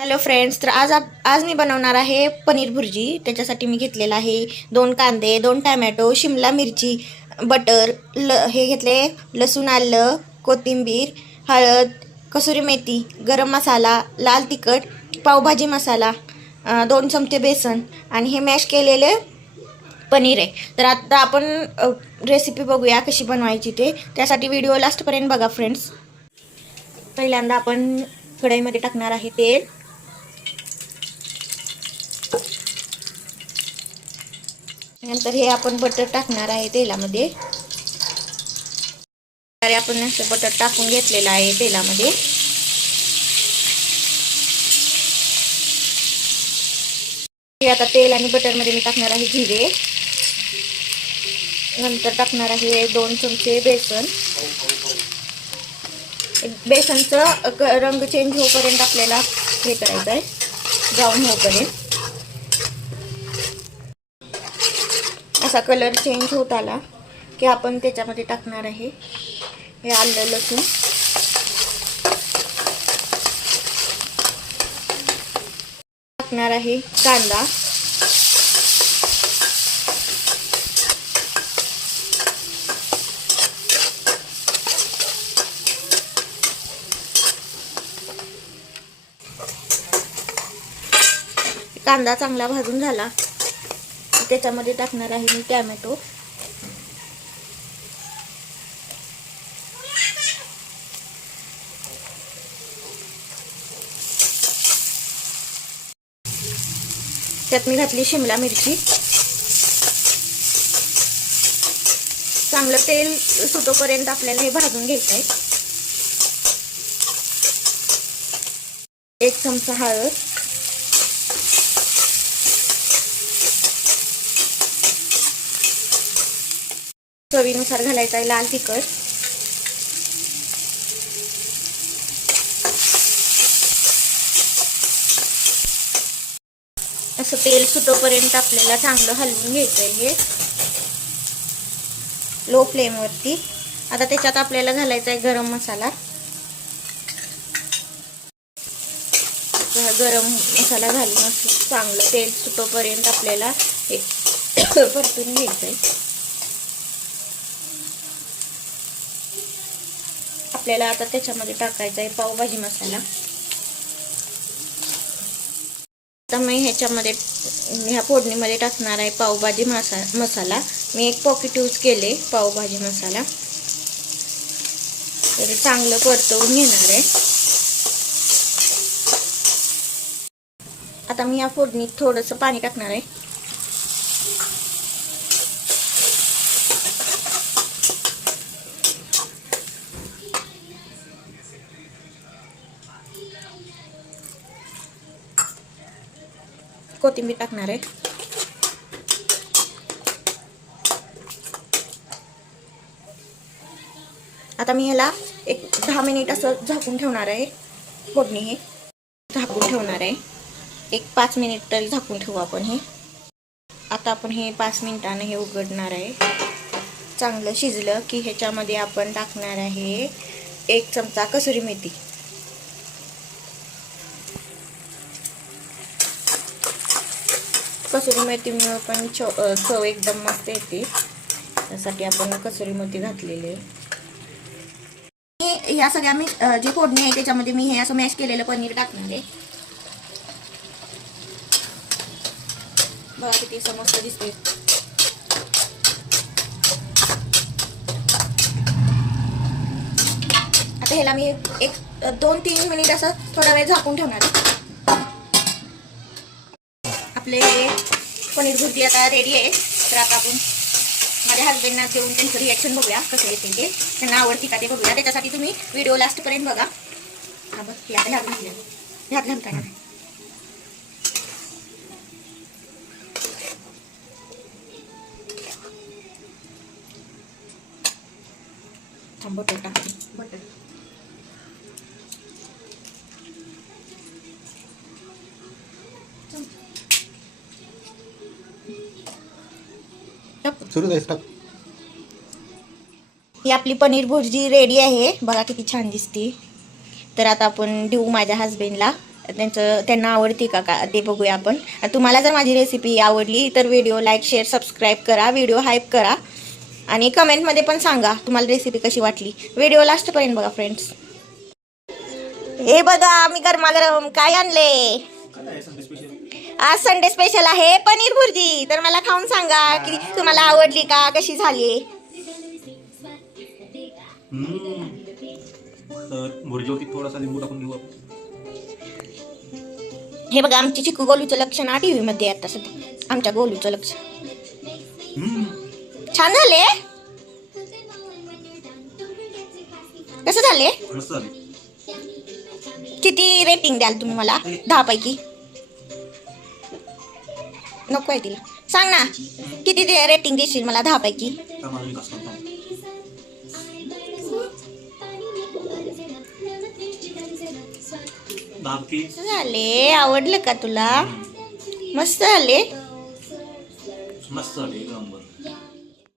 Hello friends, तर आज मी बनवणार आहे पनीर भुर्जी. त्याच्यासाठी मी घेतलेला आहे 2 कांदे, 2 टमॅटो, शिमला मिरची, बटर, हे घेतले लसूण, आलं, कोथिंबीर, हळद, कसुरी मेथी, गरम मसाला, लाल तिखट, पावभाजी मसाला, 2 चमचे बेसन आणि हे मॅश केलेले पनीर आहे. तर आता आपण रेसिपी बघूया कशी बनवायची ते. त्यासाठी व्हिडिओ लास्टपर्यंत बघा फ्रेंड्स. पहिल्यांदा आपण कढईमध्ये टाकणार आहे तेल. नंतर हे आपण बटर टाकणार आहे तेलामध्ये. आपण असं बटर टाकून घेतलेलं आहे तेलामध्ये. आता तेल आणि बटर मध्ये मी टाकणार आहे जिरे. नंतर टाकणार आहे 2 चमचे बेसन. बेसनचा रंग चेंज होईपर्यंत आपल्याला हे करायचं आहे, ब्राऊन होईपर्यंत. असा कलर चेंज होत आला की आपण त्याच्यामध्ये टाकणार आहे हे आलं लसूण. टाकणार आहे कांदा. कांदा चांगला भाजून झाला त्याच्यामध्ये टाकणार आहे मी टोमॅटो. त्यात मी घातली शिमला मिरची. चांगलं तेल सुटोपर्यंत आपल्याला हे भाजून घ्यायचं आहे. 1 चमचा हळद, चवीनुसार घालायचा आहे लाल तिखट, असं तेल सुटोपर्यंत आपल्याला चांगलं हलवून घ्यायचं आहे हे लो फ्लेम वरती. आता त्याच्यात आपल्याला घालायचा आहे गरम मसाला. गरम मसाला घालून असं चांगलं तेल सुटोपर्यंत आपल्याला हे परतून घ्यायचं आहे. आपल्याला आता त्याच्यामध्ये टाकायचा आहे पावभाजी मसाला. आता मी ह्याच्यामध्ये ह्या फोडणीमध्ये टाकणार आहे पावभाजी मसाला. मी 1 पॉकेट यूज केले पावभाजी मसाला. तर चांगलं परतवून घेणार आहे. आता मी या फोडणीत थोडंसं पाणी टाकणार आहे. कोथिंबीर टाकणार आहे. आता मी ह्याला एक 10 मिनिट असं झाकून ठेवणार आहे. फोडणी हे झाकून ठेवणार आहे. 5 मिनिट तरी झाकून ठेवू आपण हे. आता आपण हे 5 मिनिटांनी हे उघडणार आहे. चांगलं शिजलं की ह्याच्यामध्ये आपण टाकणार आहे 1 चमचा कसुरी मेथी. कसुरी मेथीमुळे पण चव एकदम मस्त येते. त्यासाठी आपण कसुरी मेथी घातलेली आहे. ह्या सगळ्या मी जी फोडणी आहे त्याच्यामध्ये मी हे असं मॅश केलेलं पनीर टाकणार आहे. बघा किती मस्त दिसते. आता ह्याला मी 2-3 मिनिट असं थोडा वेळ झाकून ठेवणार आहे. आपले पनीर भुर्जी आता रेडी आहे. तर आता आपण माझ्या हसबंडना देऊन त्यांचं रिॲक्शन बघूया कसं येते ते, त्यांना आवडती का ते बघूया. त्याच्यासाठी तुम्ही व्हिडिओ लास्टपर्यंत बघा. हा बघ ह्यात घालता ना. बटर टाक. बटर ही आपली पनीर भुर्जी रेडी आहे. बघा किती छान दिसते. तर आता आपण देऊ माझ्या हसबंडला त्यांना आवडते का ते बघूया आपण. तुम्हाला जर माझी रेसिपी आवडली तर व्हिडिओ लाईक शेअर सबस्क्राईब करा, व्हिडिओ हाईप करा आणि कमेंटमध्ये पण सांगा तुम्हाला रेसिपी कशी वाटली. व्हिडिओ लास्टपर्यंत बघा फ्रेंड्स. हे बघा मी गरमागरम काय आणले. आज संडे स्पेशल आहे पनीर भुर्जी. तर मला खाऊन सांगा की तुम्हाला आवडली का, कशी झाली. भुर्जीवरती थोडासा लिंबू टाकून घेऊ. हे बघा आमची चिकू गोलूचं लक्ष ना टीव्ही मध्ये आता सध्या. आमच्या गोलूचं लक्ष छान झाले. कसं झाले, मस्त झाली. किती रेटिंग द्याल तुम्ही मला 10 पैकी. नको आहे तिला, सांग ना किती रेटिंग देशील मला 10 पैकी. झाले, आवडलं का तुला. मस्त झाले. मस्त झाली.